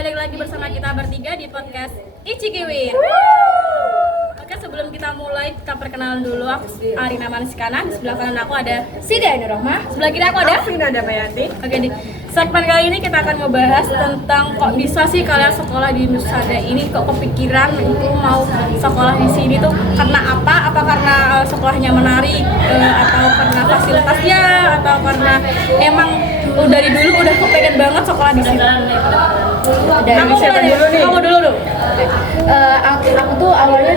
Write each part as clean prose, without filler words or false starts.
balik lagi bersama kita bertiga di podcast Icikiwin. Oke, sebelum kita mulai, kita perkenalan dulu. Aku Arina Maniskana, di sebelah kanan aku ada Sida Nurrohmah, sebelah kiri aku ada Afrina Damayanti. Oke, di segmen kali ini kita akan ngebahas tentang kok bisa sih kalian sekolah di Nusada ini, kok kepikiran untuk mau sekolah di sini tuh karena apa? Apa karena sekolahnya menarik, atau karena fasilitasnya, atau karena emang dari dulu udah kepengen banget sekolah di sini? Dari siapa dulu nih? Kamu dulu dong. aku tuh awalnya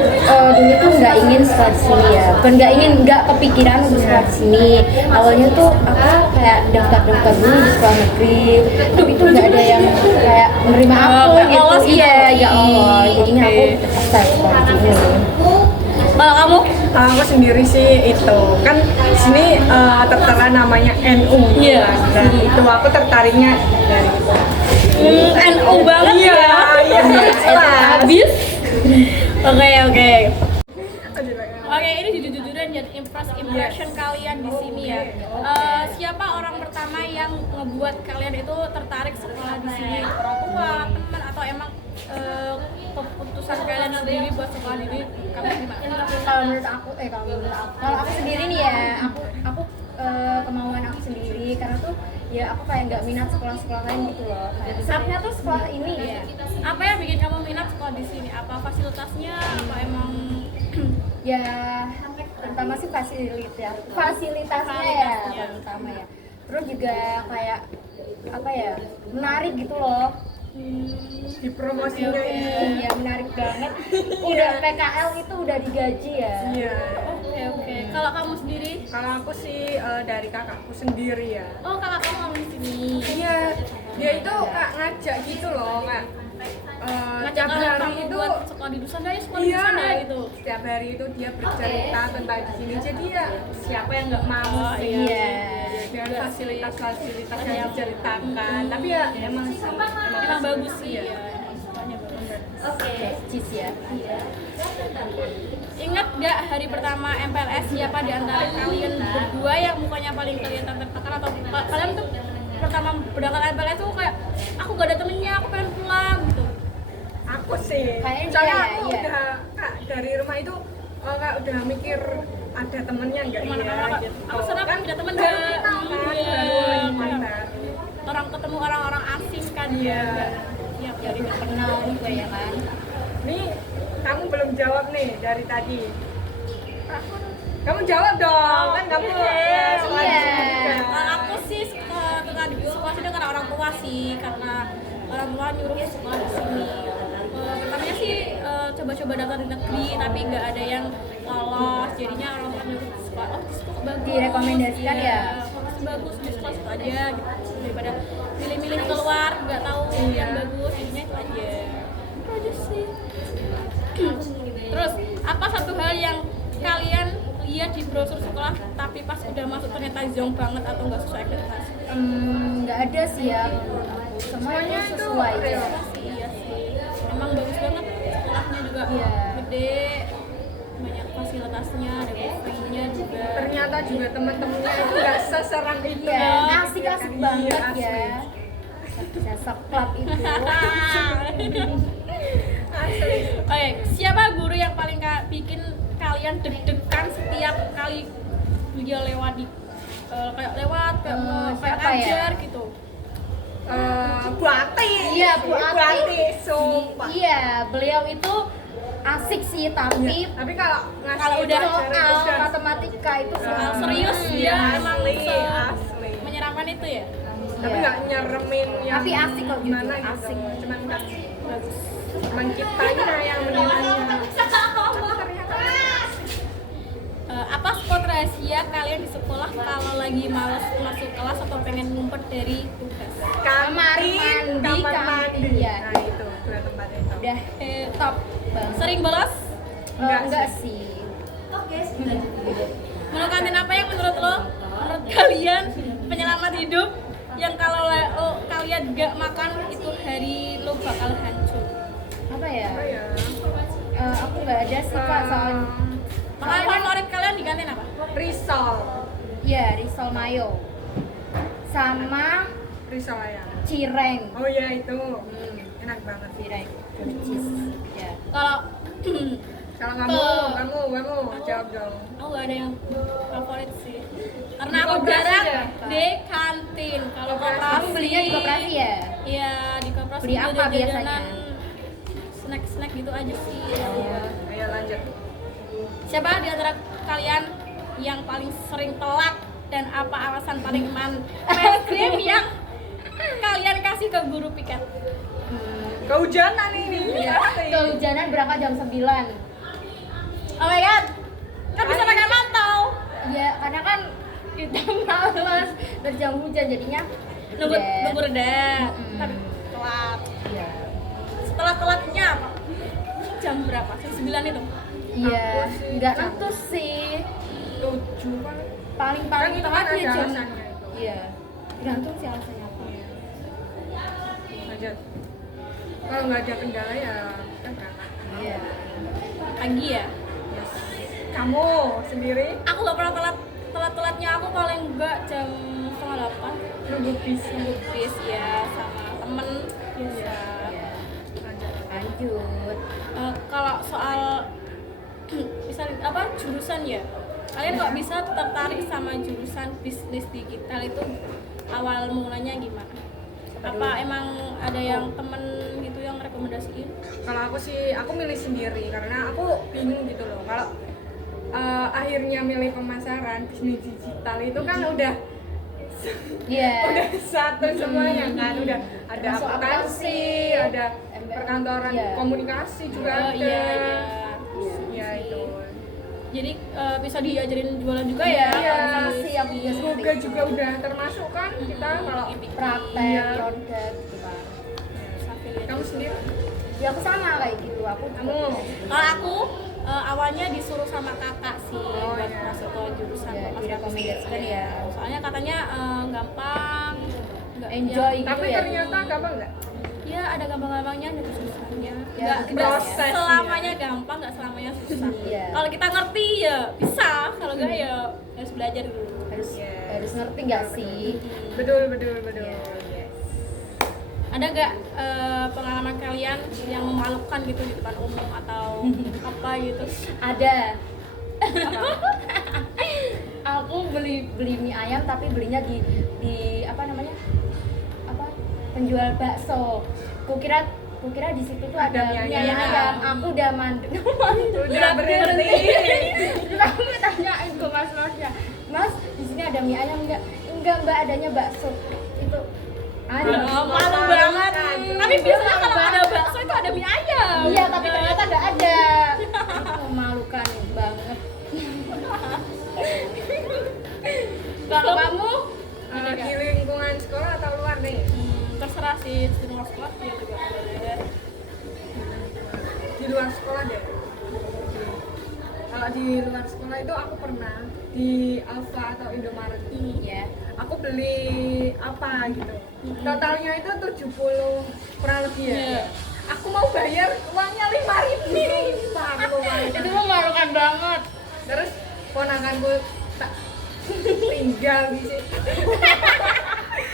dulu tuh nggak ingin sekolah di sini ya, bukan nggak kepikiran untuk sekolah di sini. Awalnya tuh aku kayak daftar dulu di sekolah negeri, tapi itu nggak ada yang kayak menerima aku gitu. lolos gitu. Iya, ya Allah, jadinya aku daftar sekolah di sini. Kalau kamu? Aku sendiri sih itu kan di sini tertera namanya NU. Iya. Dan itu aku tertariknya dari itu. NU banget Iya, ya. iya. Habis. Oke. Oke, ini jujur-jujuran jadi impression kalian di sini ya. Siapa orang pertama yang ngebuat kalian itu tertarik sekolah di sini? Orang tua, teman, atau emang keputusan kalian sendiri buat sekolah di sini? Kamu gimana? Kalau aku sendiri nih ya, aku kemauan aku sendiri karena tuh ya aku kayak nggak minat sekolah-sekolah lain gitu loh. Kayak saatnya tuh sekolah ini ya. Apa yang bikin kamu minat sekolah di sini? Apa fasilitasnya? Apa emang Ya terutama sih fasilitasnya ya paling utama ya. Terus juga kayak apa ya, menarik gitu loh. Di promosinya ini. Ya menarik banget. Udah PKL itu udah digaji ya. Iya. Oke. Kalau kamu sendiri? Kalau aku sih dari kakakku sendiri ya. Oh, kakak kamu di sini. Iya, dia itu kak ngajak gitu loh kak. Ngajak Tiap hari kamu itu buat sekolah di Nusada ya, sekolah di iya, Nusada gitu. setiap hari itu dia bercerita tentang di sini. Jadi ya siapa yang nggak mau Oh, sih? iya. Dan fasilitas yang diceritakan. Tapi ya emang Bagus sih ya. ya. Sekolahnya bagus. Cis ya. Ingat nggak hari pertama MPLS siapa di antara kalian berdua yang mukanya paling kelihatan tertekan, atau kalian tuh pertama berangkat MPLS tuh kayak aku gak ada temennya, aku pengen pulang gitu. Aku sih, Kayaknya soalnya iya, aku iya. udah kak dari rumah itu kak udah mikir ada temennya nggak Kemana ya mana gitu. aku senang Kan punya temen baru nggak? kenal kan, Iya. baru mantan. Orang ketemu orang-orang asing kan Iya. ya. Ya udah kenal juga ya kan. Nih, kamu belum jawab nih dari tadi. Kamu jawab dong, kan kamu sekolah di sini juga. Aku sih sekolah di sini karena orang tua sih, karena orang tua nyuruh sekolah di sini. Pertamanya sih coba-coba daftar di negeri, tapi nggak ada yang lolos, jadinya orang tua nyuruh sekolah. Oh, di sekolah bagus. Direkomendasikan ya? Masih bagus di sekolah itu aja, gitu. Daripada milih-milih keluar nggak tahu yang bagus, jadinya itu aja. Itu aja sih. Terus apa satu hal yang kalian lihat di brosur sekolah tapi pas udah masuk ternyata zonk banget atau nggak sesuai ekspektasi? Nggak ada sih ya. Semuanya itu sesuai ya. Iya sih, emang bagus banget sekolahnya juga, Iya. gede, banyak fasilitasnya, ada wifi-nya juga. Ternyata juga teman-temannya itu nggak seseram itu. Iya, asik-asik Iya, banget asli. ya. Bisa seklap itu. Asli. Oke, siapa guru yang paling bikin kalian deg-degan setiap kali beliau lewat di kayak lewat kayak kayak siapa ya? ngajar gitu? Bu Ati. Iya, Bu Ati. Sumpah. Iya, beliau itu asik sih, tapi Tapi kalau ngasih Kalau udah pelajaran soal udah matematika itu Soal serius dia emang asli. menyeramkan itu ya. Tapi nggak nyeremin yang Tapi asik kok gitu, gimana gitu. asik. Cuman bagus. Cuman kitanya yang menilainya. Apa spot rahasia kalian di sekolah kalau lagi males masuk kelas atau pengen ngumpet dari tugas? Kamar mandi, iya. Nah itu dua tempat itu. udah top banget. Sering bolos? Enggak sih. Menu kantin apa yang menurut kalian penyelamat hidup yang kalau kalian gak makan itu hari lo bakal hancur? Apa ya? Apa ya? Aku nggak ada sih kak soalnya. Makanan favorit kalian di kantin apa? Risol. Iya, risol mayo. Sama Risol ayam. cireng. Oh ya itu. enak banget sih. Virai cheese. Ya. Kalau Kalau kamu jawab dong. aku gak ada yang favorit sih. Karena Di aku koperasi jarang aja? di kantin. Kalau Koperasi. koperasi Kamu belinya di koperasi ya? Iya, di koperasi. Beli apa jajan-jajanan, biasanya? Snack-snack gitu aja sih. Ayo lanjut. Siapa di antara kalian yang paling sering telat dan apa alasan paling mainstream yang kalian kasih ke guru piket? Kehujanan ini. Pasti. Kehujanan berangkat jam 9. Oh my god, kan bisa pakai mantel. Ya, karena kan kita malas terjang hujan jadinya Nunggu reda, Mm-mm. tapi telat. Iya. Setelah telatnya apa? Jam berapa? Jam 9 itu? Iya, Aku sih nggak jam- nentu sih. 7 kan. Paling Kan itu telat kan ya ada jam. alasannya itu. Iya. Tergantung sih alasannya apa. Lanjut. Kalau nggak ada kendala ya kita berangkat. Iya. Pagi ya? Yes. Kamu sendiri Aku gak pernah telat-telatnya aku paling enggak jam 7:30 nunggu bis. nunggu bis ya sama temen bisa. Iya. Lanjut. Lanjut. Kalau soal misal apa jurusan ya, kalian kok bisa tertarik sama jurusan bisnis digital itu awal mulanya gimana? Apa emang ada yang temen gitu yang rekomendasiin? Kalau aku sih, aku milih sendiri karena aku bingung gitu loh. Kalau akhirnya milih pemasaran bisnis digital itu kan udah Iya. udah satu semuanya kan, udah ada Termasuk aplikasi, aplikasi, ada perkantoran iya. komunikasi juga Oh, ada. iya. Iya itu. Jadi bisa diajarin jualan juga ya? Iya. Sih aku juga seperti Juga itu. juga udah termasuk kan kita kalau praktek, Iya. produk gitu kan. kamu sendiri, Ya aku sama kayak gitu. Aku kamu Kalau aku awalnya disuruh sama kakak sih Oh, buat iya. masuk ke jurusan Ya, pemasaran direkomendasikan bisnis. ya. Soalnya katanya gampang, nggak- Enjoy ya, gitu tapi ya. ternyata gampang nggak? ya ada gampang-gampangnya ada susahnya. Ya, Nggak prosesnya. selamanya gampang, nggak selamanya susah. Iya. Kalau kita ngerti ya bisa, kalau nggak ya harus belajar dulu. harus Yes. harus ngerti nggak sih? Betul. Iya. Yes. Ada nggak pengalaman kalian yang memalukan gitu di depan umum atau apa gitu? Ada. Aku beli mie ayam tapi belinya di apa namanya? Apa? Penjual bakso. Kukira di situ tuh ada Ada mie mie ayam. ayam. Aku udah mandek. Udah berhenti. Terus aku tanyain ke mas-masnya, Mas, di sini ada mie ayam nggak? Enggak Mbak, adanya bakso. Itu Malu banget. Tapi biasanya kalau ada bakso itu ada mie ayam. Iya, tapi ternyata nggak ada. Memalukan banget. Kalau kamu Di lingkungan sekolah atau luar nih? terserah sih di luar sekolah ya juga boleh. Di luar sekolah deh. Kalau di luar sekolah itu aku pernah di Alfa atau Indomaret. Iya. Aku beli apa gitu. Totalnya itu 70 kurang lebih ya. Iya. Aku mau bayar uangnya 5.000. Itu memalukan banget. Terus ponakanku tak tinggal di situ.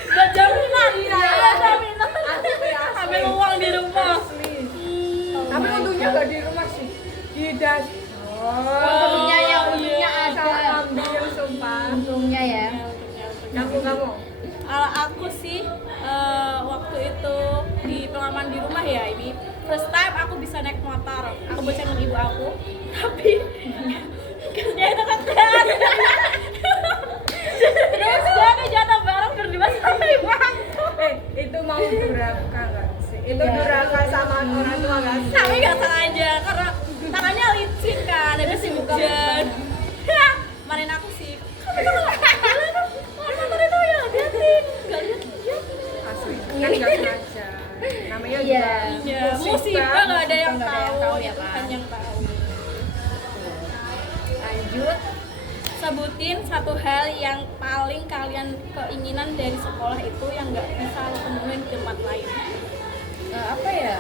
Gak jaminan Iya. ya, jaminan. Asli. Ambil uang di rumah. Asli. Tapi untungnya nggak di rumah sih, di das. Untungnya ya, untungnya Salah ada. ambil sumpah. Untungnya ya. Kamu. Kalau aku sih waktu itu di pengalaman di rumah ya ini first time aku bisa naik motor. Aku boncengin ibu aku, tapi gasnya itu keras. Terus dia jatuh bareng berdua sama ibu aku. Itu mau durhaka nggak sih? Itu Iya. durhaka sama orang tua nggak sih? Tapi nggak sengaja karena tangannya licin kan, habis hujan. Kemarin aku sih, kamu kalau motor itu ya hati-hati, nggak lihat hujan. Asli, kan nggak sengaja. Namanya Iya. juga Ya, musibah nggak ada yang nggak ada yang tahu, tahu, ya ya Tuhan kan? yang tahu. Lanjut. Sebutin satu hal yang paling kalian keinginan dari sekolah itu yang nggak bisa lo temuin di tempat lain. Apa ya?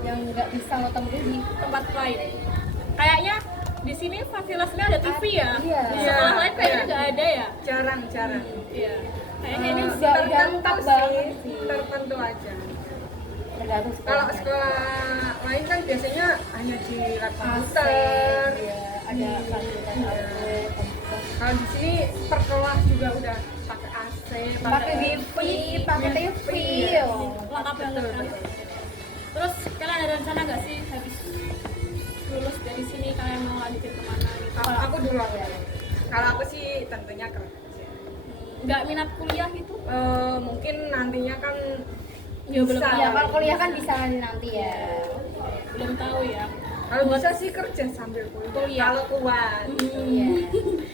Yang nggak bisa lo temuin di Tempat lain. Kayaknya di sini fasilitasnya ada TV ya. Iya. Di sekolah lain kayaknya nggak ada ya. jarang. Iya. Kayaknya ini Udah tertentu aja. Tergantung Kalau sekolahnya. sekolah lain kan biasanya hanya di lab komputer. Iya, ada fasilitas komputer. Kalau di sini per kelas juga udah pakai AC, Pakai wifi, pakai TV. Iya. Lengkap banget kan. Terus kalian ada rencana nggak sih habis lulus dari sini kalian mau lanjutin kemana gitu? Aku dulu ya. Kalau aku sih tentunya kerja. Nggak minat kuliah gitu? Mungkin nantinya kan Ya, belum bisa. Ya kalau kuliah kan bisa nanti ya. Belum tahu ya. Kalau bisa sih kerja sambil kuliah. Kalau kuat. Iya.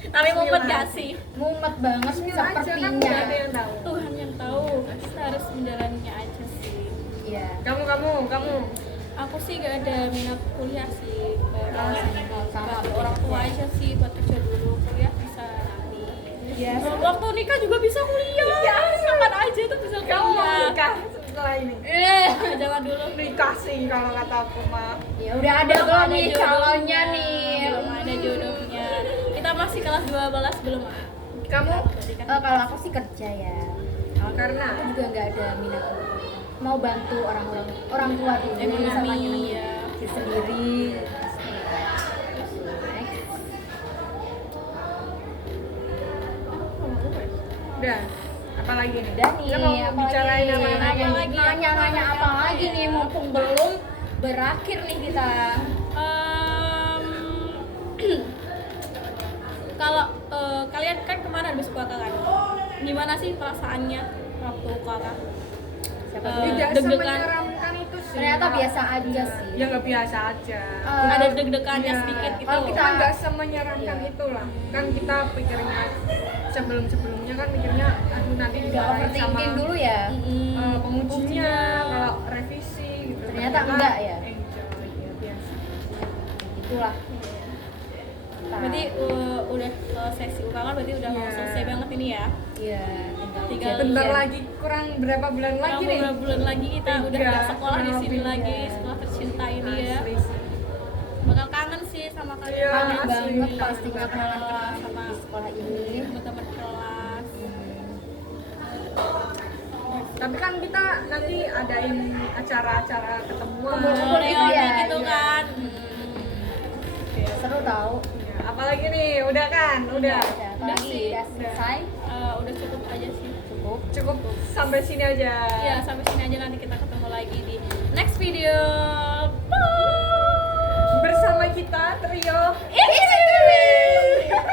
Tapi mumpet gak sih? Mumet banget Bismillah aja kan sepertinya. nggak ada yang tahu. Tuhan yang tahu. Kita harus menjalaninya aja sih. Iya. Kamu. Aku sih gak ada minat kuliah sih. Sama Ke orang tua aja sih buat kerja dulu. Kuliah bisa nanti. Iya. Waktu nikah juga bisa kuliah. Iya. Kapan aja tuh bisa Kamu mau kuliah. nikah setelah ini? Jangan dulu. Nikah sih kalau kata aku mah. Ya udah ada Belum belum ada nih jodohnya. calonnya nih. Belum ada jodohnya. Kita masih kelas 12 belum. Kamu Kalau aku sih kerja ya. karena Aku juga nggak ada minat mau bantu orang tua dulu Ekonomi, sama ya. diri sendiri. udah apa lagi nih? Udah nih, Kita mau apa bicarain lagi? apa lagi? Nanya apa lagi nih mumpung belum berakhir nih kita. Em, kalau kalian kan kemarin habis UKK kan, gimana sih perasaannya waktu UKK? Siapa Eh, tuh? Tidak deg-degan. semenyeramkan itu sih. Ternyata biasa aja sih. Ya nggak biasa aja. Ada deg-degannya Iya. sedikit gitu. Kalau Kita nggak semenyeramkan Iya. itulah. Kan kita pikirnya sebelumnya kan mikirnya aduh nanti Udah dimarahin sama overthinking dulu ya. pengujinya kalau revisi gitu. Ternyata enggak ya? Enjoy ya biasa. Itulah. Berarti udah sesi UKK berarti udah mau Iya. selesai banget ini ya. Iya, Tinggal Bentar ujian. lagi kurang berapa bulan lagi nih? Beberapa bulan lagi kita udah Tiga, nggak sekolah di sini kurang lagi, lebih. sekolah tercinta ini ya. Asli sih. Bakal kangen sih sama kalian. Iya, Kangen asli. banget pasti kenalan sama di sekolah ini. teman-teman kelas. Tapi kan kita nanti adain acara-acara ketemuan. Kumpul-kumpul gitu Reuni ya, gitu iya. kan. Seru tahu. Ya, apalagi nih, udah kan? Udah. Udah sih. udah selesai. Udah cukup aja sih. Cukup. Cukup sampai sini aja. Ya sampai sini aja, nanti kita ketemu lagi di next video. Bye. Bersama kita trio It's